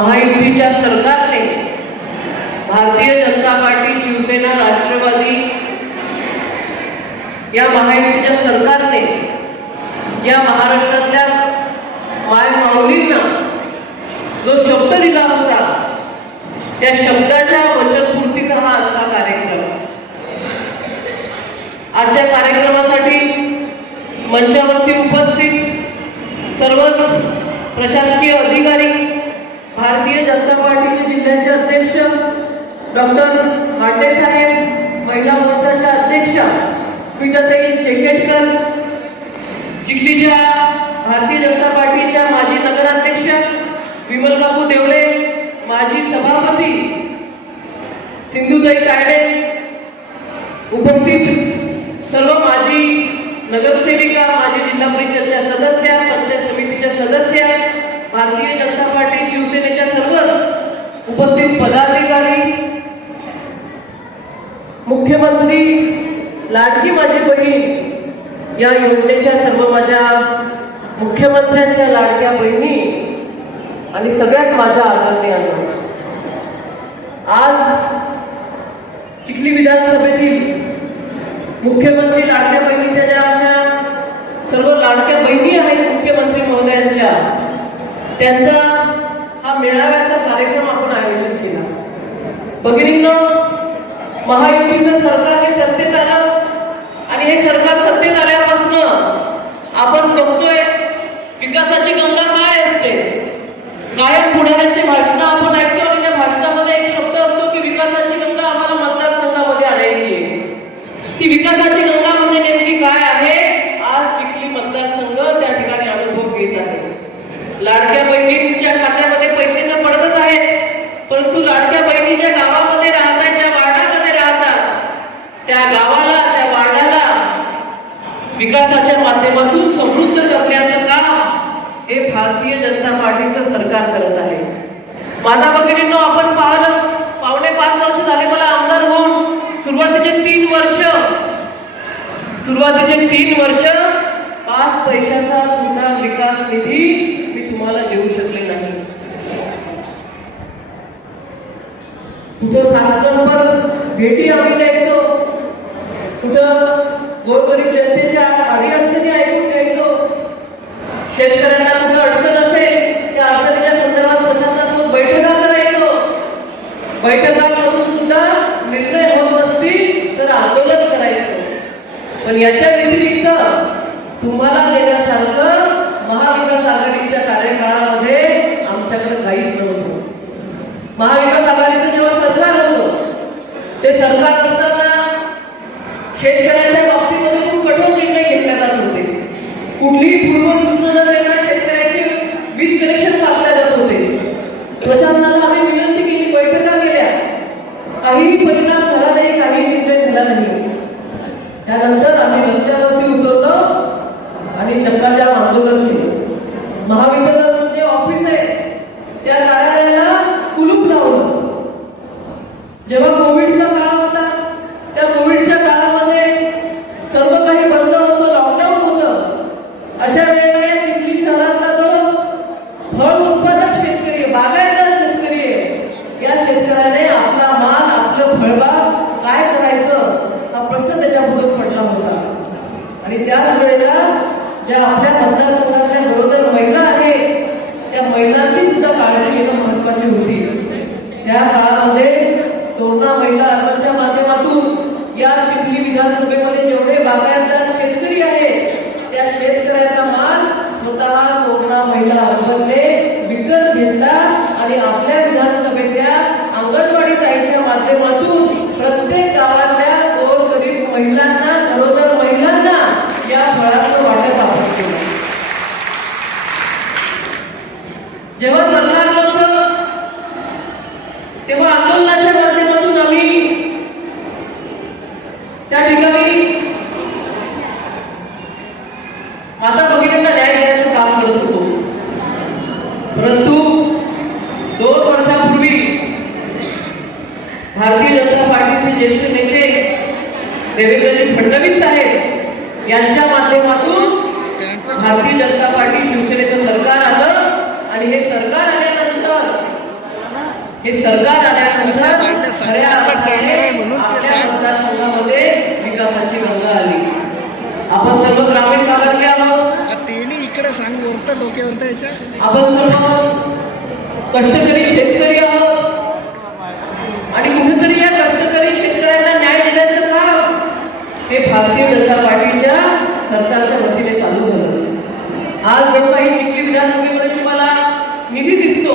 महायुतीच्या सरकारने भारतीय जनता पार्टी, शिवसेना, राष्ट्रवादी या महायुतीच्या सरकारने या महाराष्ट्रातल्या मायमाऊलींना जो शब्द दिला होता त्या शब्दाच्या वचनपूर्तीचा हा आजचा कार्यक्रम. आजच्या कार्यक्रमासाठी मंचावरती उपस्थित सर्वच प्रशासकीय अधिकारी, भारतीय जनता पार्टीचे जिल्ह्याचे अध्यक्ष डॉक्टर हाटे साहेब, महिला मोर्चाच्या अध्यक्षा स्मिताताई चेकेटकर, चिखलीच्या भारतीय जनता पार्टीच्या माजी नगराध्यक्ष विमल काकू देवळे, माजी सभापती सिंधुताई तायडे, उपस्थित सर्व माजी नगरसेविका, माजी जिल्हा परिषदच्या सदस्या, पंचायत समितीच्या सदस्या, भारतीय जनता पार्टी शिवसेनेच्या सर्वच उपस्थित पदाधिकारी, मुख्यमंत्री लाडकी माझी बहीण या योजनेच्या सर्व माझ्या मुख्यमंत्र्यांच्या लाडक्या बहिणी आणि सगळ्यात माझ्या आदरणीयांना, आज चिखली विधानसभेतील मुख्यमंत्री लाडक्या बहिणीच्या ज्या आमच्या सर्व लाडक्या बहिणी आहेत मुख्यमंत्री महोदयांच्या, त्यांचा हा मेळाव्याचा कार्यक्रम आपण आयोजित केला. भगिनींनो, महायुतीचं सरकार हे सत्तेत आलं आणि हे सरकार सत्तेत आल्यापासून आपण बघतोय विकासाची गंगा काय असते. कायम पुढाऱ्यांचे भाषण आपण ऐकतो आणि त्या भाषणामध्ये एक शब्द असतो की विकासाची गंगा आम्हाला मतदारसंघामध्ये आणायची आहे. ती विकासाची गंगा म्हणजे नेमकी काय आहे, आज चिखली मतदारसंघ त्या ठिकाणी अनुभव घेत आहे. लाडक्या बहिणींच्या खात्यामध्ये पैसे तर पडतच आहेत, परंतु लाडक्या बहिणी ज्या गावामध्ये राहतात, ज्या वार्डामध्ये राहतात, त्या गावाला, त्या वार्डाला विकासाच्या माध्यमातून समृद्ध करण्याचं काम हे भारतीय जनता पार्टीचं सरकार करत आहे. माझा भगिनींनो, आपण पाहिलं, 5.5 वर्ष झाले मला आमदार होऊन. सुरुवातीचे 3 वर्ष 5 पैशाचा सुद्धा विकास निधी मी तुम्हाला देऊ शकले नाही. कुठं 7 नंबर भेटी आम्ही द्यायचो, कुठं गोरगरीब जनतेच्या अडीअडचणी ऐकून घ्यायचो, शेतकऱ्यांना कुठं अडचण असेल त्या अडचणीच्या संदर्भात प्रशासनासोबत बैठका करायचो. बैठकांमधून सुद्धा निर्णय होत नसतील तर आंदोलन करायचो. पण याच्या व्यतिरिक्त तुम्हाला देण्यासारखं महाविकास आघाडीच्या कार्यकाळामध्ये आमच्याकडे काहीच नव्हतं. महाविकास आघाडीचं जेव्हा सरकार होतं, ते सरकार असताना शेतकऱ्यांच्या बाबतीमध्ये खूप कठोर निर्णय घेतले जात होते. कुठलीही पूर्वसूचना न देता शेतकऱ्यांचे वीज कनेक्शन कापले जात होते. प्रशासनाला आम्ही विनंती केली, बैठका केल्या, काहीही परिणाम झाला नाही, काही निर्णय झाला नाही. त्यानंतर आम्ही रस्त्यावरती उतरलो आणि चक्काजाम आंदोलन केलं. महावितरण जे ऑफिस आहे त्या कार्यालयाला कुलूप लावलं. जेव्हा कोविडचा काळ होता, त्या कोविडच्या काळामध्ये सर्व काही बंद होतं, लॉकडाऊन होतं. अशा वेळेला या चिखली शहरातला जो फळ उत्पादक शेतकरी, बागायतदार शेतकरी आहे, या शेतकऱ्याने आपला माल, आपलं फळबाग काय करायचं हा प्रश्न त्याच्या पुढे पडला होता. आणि त्याच वेळेला ज्या आपल्या मतदारसंघातल्या गरोदर महिला आहेत, त्या महिलांची सुद्धा काळजी घेणं महत्वाची होती. त्या काळामध्ये तोरणा महिला अर्बनच्या माध्यमातून या चिखली विधानसभेमध्ये जेवढे बागायतदार शेतकरी आहेत, त्या शेतकऱ्याचा माल स्वतः तोरणा महिला अर्बनने विकत घेतला आणि आपल्या विधानसभेतल्या अंगणवाडी ताईच्या माध्यमातून प्रत्येक गावातल्या गोरगरीब महिलांना, गरोदर महिलांना या फळाचं वाटप आपण केलं. जेव्हा सरकार नव्हतं तेव्हा आंदोलनाच्या माध्यमातून आम्ही त्या ठिकाणी माता भगिनींना न्याय देण्याचं काम करत होतो. परंतु 2 वर्षापूर्वी भारतीय जनता पार्टीचे ज्येष्ठ नेते देवेंद्रजी फडणवीस साहेब यांच्या माध्यमातून भारतीय जनता पार्टी शिवसेनेचं सरकार आलं आणि हे सरकार आल्यानंतर हे सरकार आल्यानंतर खऱ्या अर्थाने आपल्या मतदारसंघामध्ये विकासाची गंगा आली. आपण सर्व ग्रामीण भागातले आहोत, इकडे सांग वरत डोक्यावर याच्या. आपण सर्व कष्टकरी शेतकरी आहोत आणि कुठेतरी या कष्टकरी शेतकऱ्यांना न्याय देण्याचं काम हे भारतीय जनता पार्टीच्या सरकारच्या वतीने चालू झालं. आज जो काही चिखली विधानसभेमध्ये तुम्हाला निधी दिसतो,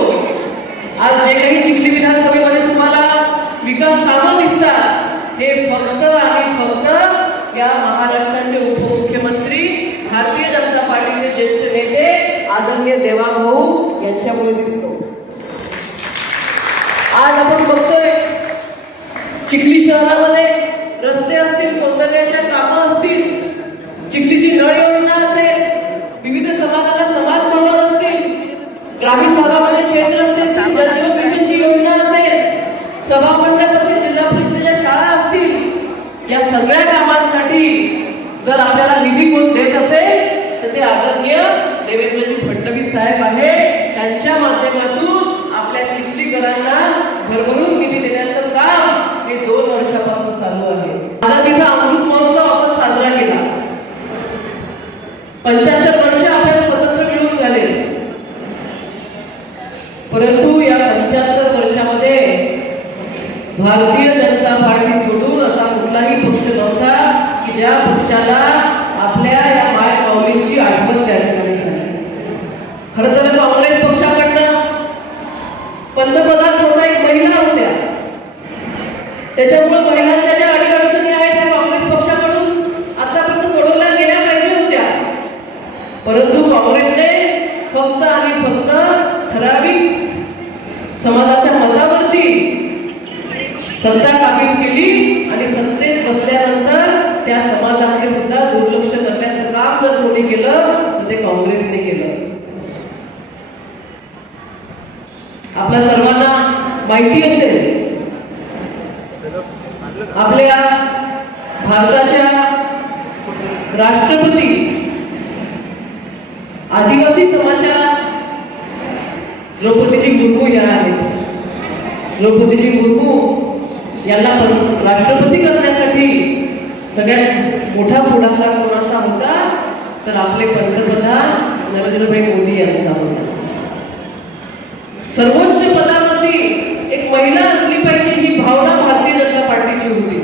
आज जे काही चिखली विधानसभेमध्ये तुम्हाला विकास कामं दिसतात, हे फक्त आणि फक्त या महाराष्ट्राचे उपमुख्यमंत्री भारतीय जनता पार्टीचे ज्येष्ठ नेते आदरणीय देवाभाऊ यांच्यामुळे दिसतो. आज आपण बघतोय चिखली शहरामध्ये रस्ते असतील, सौंदर्याच्या कामं असतील, चिखलीची नळ योजना असेल, विविध समाजाला समाज भवन असतील, ग्रामीण भागामध्ये शेतरस्त्याची जलजीवन मिशनची योजना असेल, सभामंडप असेल, जिल्हा परिषदेच्या शाळा असतील, या सगळ्या कामांसाठी जर आपल्याला निधी कोण देत असेल तर ते आदरणीय देवेंद्रजी फडणवीस साहेब आहे. त्यांच्या माध्यमातून आपल्या चिखलीकरांना भरभरून निधी देण्याचं काम हे 2 वर्षापासून चालू आहे. आझादीचा अमृत महोत्सव आपण साजरा केला. 75 वर्ष आपल्याला स्वतंत्र मिळून झाले, परंतु या 75 वर्षामध्ये भारतीय जनता पार्टी सोडून असा कुठलाही पक्ष नव्हता की ज्या पक्षाला आपल्या या माय माऊलींची आठवण त्या ठिकाणी झाली. खरं तर काँग्रेस पक्षाकडनं पंतप्रधान स्वतः एक महिला होत्या, त्याच्यामुळे महिलांच्या ज्या अडीअडचणी आहेत त्या काँग्रेस पक्षाकडून आतापर्यंत सोडवल्या गेल्या पाहिजे होत्या, परंतु काँग्रेसने फक्त आणि फक्त ठराविक समाजाच्या मतावरती सत्ता काबीज केली आणि सत्तेत बसल्यानंतर त्या समाजाकडे सुद्धा दुर्लक्ष करण्याचं काम जर कोणी केलं तर ते काँग्रेसने केलं. आपल्या सर्वांना माहिती असेल, आपल्या भारताच्या राष्ट्रपती आदिवासी समाजाच्या द्रौपदीजी मुर्मू या आहेत. द्रौपदीजी मुर्मू यांना राष्ट्रपती करण्यासाठी सगळ्यात मोठा पुढाकार कोणाचा होता तर आपले पंतप्रधान नरेंद्रभाई मोदी यांचा होता. सर्वोच्च पदावरती एक महिला असली पाहिजे ही भावना भारतीय जनता पार्टीची होती.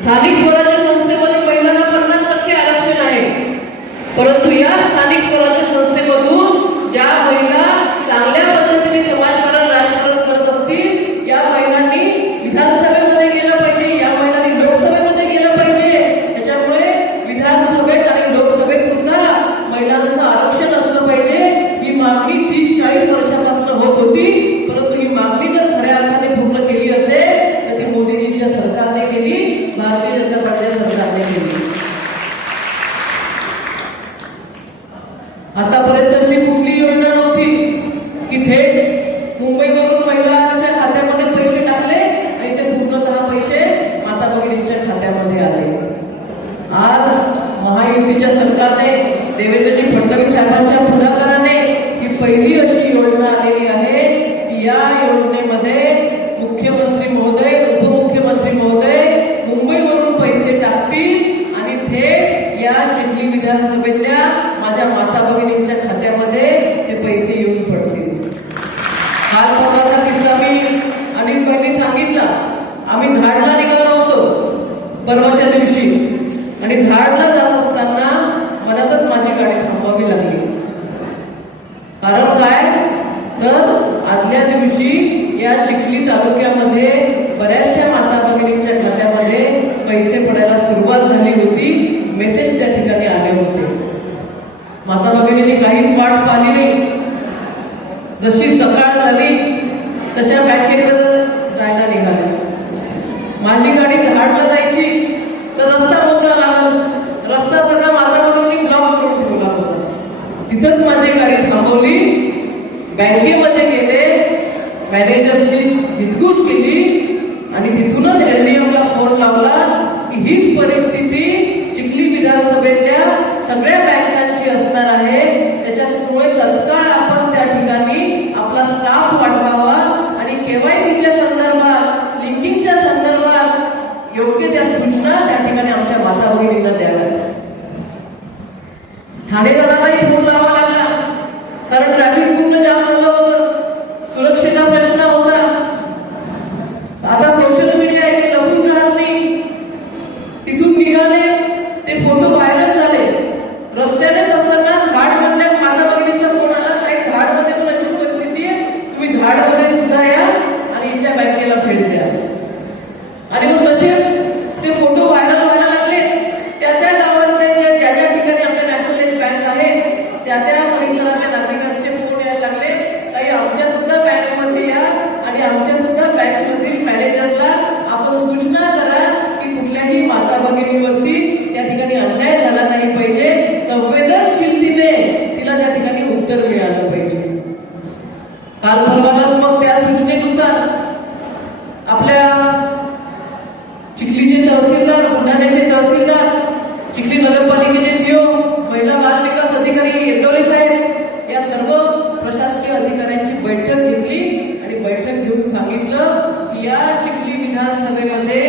स्थानिक स्वराज्य संस्थेमध्ये महिलांना 50% आरक्षण आहे, परंतु या स्थानिक स्वराज्य संस्थेमधून ज्या महिला चांगल्या पद्धतीने समाजकारण राजकारण करत असतील, या महिलांनी विधानसभेमध्ये गेलं पाहिजे, या महिलांनी लोकसभेमध्ये गेलं पाहिजे. त्याच्यामुळे विधानसभेत आणि लोकसभेत सुद्धा महिलांचं आरक्षण असलं पाहिजे ही मागणी 30-40 वर्षापासून होत होती, परंतु ही मागणी जर खऱ्या अर्थाने पूर्ण केली असेल तर ती मोदीजींच्या सरकारने केली, भारतीय जनता पार्टीच्या सरकारने केली. आतापर्यंत अशी कुठली योजना नव्हती की थेट मुंबईवरून महिलांच्या खात्यामध्ये पैसे टाकले आणि ते पूर्णतः पैसे माता भगिनींच्या खात्यामध्ये आले. आज महायुतीच्या सरकारने देवेंद्रजी फडणवीस साहेबांच्या पुढाकाराने ही पहिली अशी योजना आलेली आहे की या योजनेमध्ये मुख्यमंत्री महोदय, उपमुख्यमंत्री महोदय मुंबईवरून पैसे टाकतील आणि थेट या चिखली विधानसभेतल्या माझ्या माता भगिनींच्या खात्यामध्ये ते पैसे येऊन पडतील. काल परवाचा किस्सा मी अनिल भाईंनी सांगितला. आम्ही धाडला निघालो होतो परवाच्या दिवशी आणि धाडला जात असताना मनातच माझी गाडी थांबवावी लागली. कारण काय तर आदल्या दिवशी या चिखली तालुक्यामध्ये बऱ्याचशा माता भगिनींच्या खात्यामध्ये पैसे पडायला सुरुवात झाली होती. मेसेज त्या ठिकाणी आले होते. माता भगिनींनी काहीच वाट पाहिली नाही. जशी सकाळ झाली तशा बँकेकडे जायला निघाले. माझी गाडी धाडला जायची तर रस्ता मोकळा लागल. रस्ता सगळा माता भगिनींनी ब्लॉक करून ठेवला होता. तिथंच माझी गाडी थांबवली. बँकेमध्ये गेले, मॅनेजरशी हितगुज केली आणि तिथूनच LDMला फोन लावला की हीच परिस्थिती चिखली विधानसभेतल्या सगळ्या बँकांची असणार आहे. त्याच्यामुळे तत्काळ आपण त्या ठिकाणी आपला स्टाफ वाढवावा आणि केवायसीच्या संदर्भात, लिंकिंगच्या संदर्भात योग्य त्या सूचना त्या ठिकाणी आमच्या माता भगिनींना द्याव्या. ठाणेदारांनाही फोन लावावा लागला, कारण ट्रॅफिक पूर्ण जाम झालं होतं, सुरक्षेचा प्रश्न होता. आता सोशल मीडिया हे लपून राहत नाही. तिथून निघाले, ते फोटो व्हायरल झाले. रस्त्यानेच असताना घाटमधल्या माता भगिनींचा फोन आला, काही घाटमध्ये पण अशी परिस्थिती आहे, तुम्ही घाटमध्ये सुद्धा या आणि इथल्या बँकेला भेट द्या. आणि मग तसे ते फोटो व्हायरल व्हायला लागले. त्या त्या गावातले ज्या ज्या ठिकाणी आपल्या नॅशनलाइज बँक आहे त्या त्या परिसरातल्या नागरिकांचे फोन यायला लागले, काही आमच्या सुद्धा बँकमध्ये या आणि आमच्या सुद्धा बँकमधील मॅनेजरला आपण सूचना करा की कुठल्याही माता भगिनीवरती त्या ठिकाणी अन्याय झाला नाही पाहिजे, संवेदनशीलतेने तिला त्या ठिकाणी उत्तर मिळालं पाहिजे. काल परवालाच मग त्या सूचनेनुसार आपल्या चिखलीचे तहसीलदार, बुलढाण्याचे तहसीलदार, चिखली नगरपालिकेचे सीओ, महिला बाल विकास अधिकारी येंडोले साहेब या सर्व प्रशासकीय अधिकाऱ्यांची बैठक घेतली आणि बैठक घेऊन सांगितलं की या चिखली विधानसभेमध्ये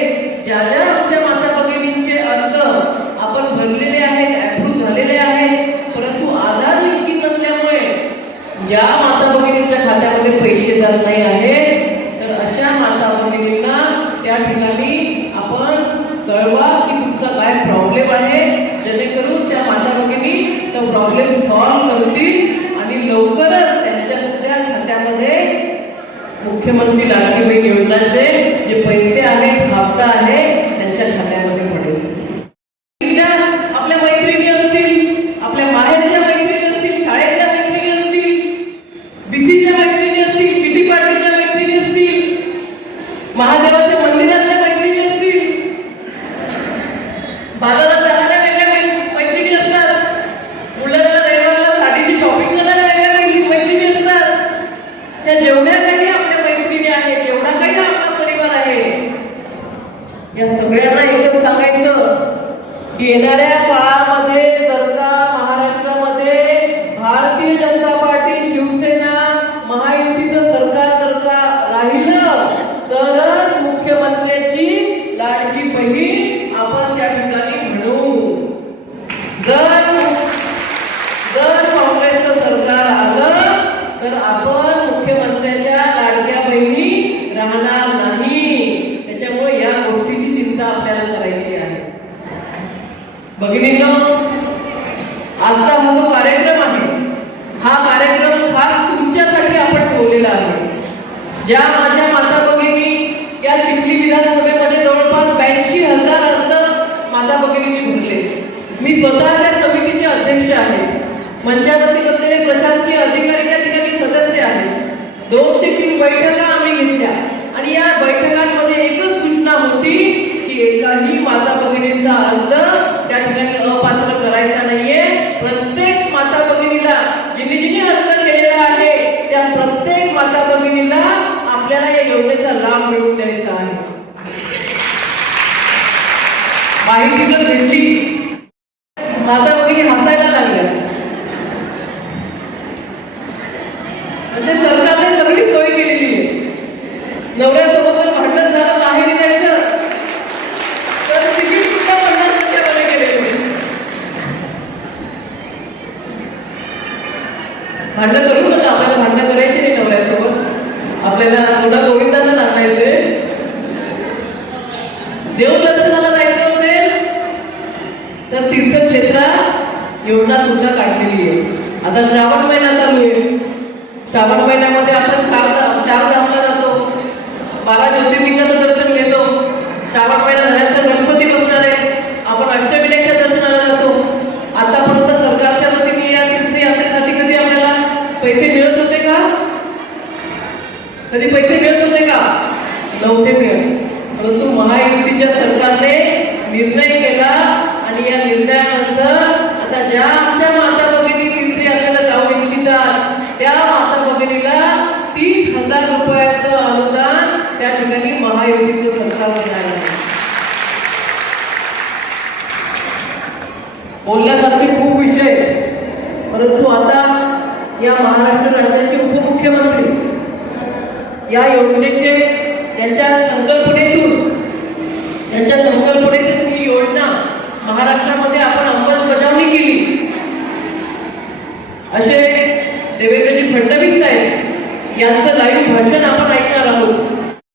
ज्या ज्या आमच्या माता भगिनींचे अर्ज आपण भरलेले आहेत, अप्रूव्ह झालेले आहेत, परंतु आधार लिंकिंग नसल्यामुळे ज्या माता भगिनींच्या खात्यामध्ये पैसे जात नाही आहेत, तर अशा माता भगिनींना त्या ठिकाणी आपण कळवा की तुमचा काय प्रॉब्लेम आहे, जेणेकरून त्या माता भगिनी तो प्रॉब्लेम सॉल्व्ह करतील आणि लवकरच त्यांच्या सुद्धा खात्यामध्ये मुख्यमंत्री लाडकी बहीण योजनेचे जे पैसे आहेत, हप्ता आहे, त्यांच्या खात्यामध्ये पडेल. आपल्या मैत्रिणी असतील, आपल्या माहेरच्या मैत्रिणी असतील, शाळेतल्या मैत्रिणी असतील, बीसीच्या मैत्रिणी असतील, किटी पार्टीच्या मैत्रिणी असतील, महादेवाच्या मंदिरातल्या मैत्रिणी असतील, बाजारात जाणाऱ्या वेगळ्या मैत्रिणी असतात, बुलढाण्याला रविवारला साडीची शॉपिंग करणाऱ्या वेगळ्या मैत्रिणी असतात. त्या जेवढ्या काही आपल्या मैत्रिणी आहेत, जेवढा काही आपला परिवार आहे, या सगळ्यांना एकच सांगायचं की येणाऱ्या काळामध्ये जर का महाराष्ट्रामध्ये भारतीय जनता पार्टी, शिवसेना, महायुतीचं सरकार जर का राहिलं तरच मुख्यमंत्र्याची लाडकी बहीण आपण त्या ठिकाणी म्हणू. जर काँग्रेसचं सरकार आलं तर आपण मुख्यमंत्र्याच्या लाडक्या बहिणी राहणार नाही. त्याच्यामुळे या गोष्टीची चिंता आपल्याला करायची आहे. भगिनींनो, आजचा हा जो कार्यक्रम आहे, हा कार्यक्रम खास तुमच्यासाठी आपण ठेवलेला आहे. ज्या माझ्या माता भगिनी या चिखली विधानसभेमध्ये जवळपास 82,000 अर्ज माता भगिनींनी भरले. मी स्वतः त्या समितीचे अध्यक्ष आहे. मंचावरती बसलेले प्रशासकीय अधिकारी त्या ठिकाणी सदस्य आहेत. 2 ते 3 बैठका आम्ही घेतल्या आणि या बैठकांमध्ये एकच सूचना होती की एकाही माता भगिनींचा अर्ज त्या ठिकाणी अपात्र करायचा नाहीये. प्रत्येक माता भगिनीला जिने अर्ज केलेला आहे त्या प्रत्येक माता भगिनीला आपल्याला या योजनेचा लाभ मिळवून द्यायचा आहे. माहिती जर घेतली, माता भगिनी हसायला लागल्या. म्हणजे सरकारने सगळी सोय केलेली आहे. नवऱ्यासोबत जर भांडण झालं, बाहेर जायचं तर तिकीट सुद्धा 50% केलेले. भांडण करू नका, आपल्याला भांडण करायचे नाही नवऱ्यासोबत. आपल्याला थोडा गोविंदाला टाकायचे. देवदर्शनाला जायचं असेल तर तीर्थक्षेत्रात योजना सुद्धा काढलेली आहे. आता श्रावण महिना चालू आहे. श्रावण महिन्यामध्ये आपण चार धामला जातो, 12 ज्योतिर्लिंगाचं दर्शन घेतो. श्रावण महिना झाल्यानंतर गणपती बसणार आहे, आपण अष्टविनायकच्या दर्शनाला जातो. आतापर्यंत सरकारच्या वतीने या तीर्थयात्रेसाठी कधी आपल्याला पैसे मिळत होते का? कधी पैसे मिळत होते का? नव्हते मिळत. परंतु महायुतीच्या सरकारने निर्णय केला आणि या निर्णयानंतर आता ज्या आमच्या माता भगिनी तीर्थयात्रेला जाऊ इच्छितात त्या माता भगिनीला 30,000 रुपयाचं अनुदान त्या ठिकाणी महायुतीचं सरकार देणार आहे. बोलण्यासारखे खूप विषय, परंतु आता या महाराष्ट्र राज्याचे उपमुख्यमंत्री या योजनेचे त्यांच्या संकल्पनेतून ही योजना महाराष्ट्रामध्ये आपण अंमलबजावणी केली असे देवेंद्रजी फडणवीस साहेब यांचं लाईव्ह भाषण आपण ऐकणार आहोत.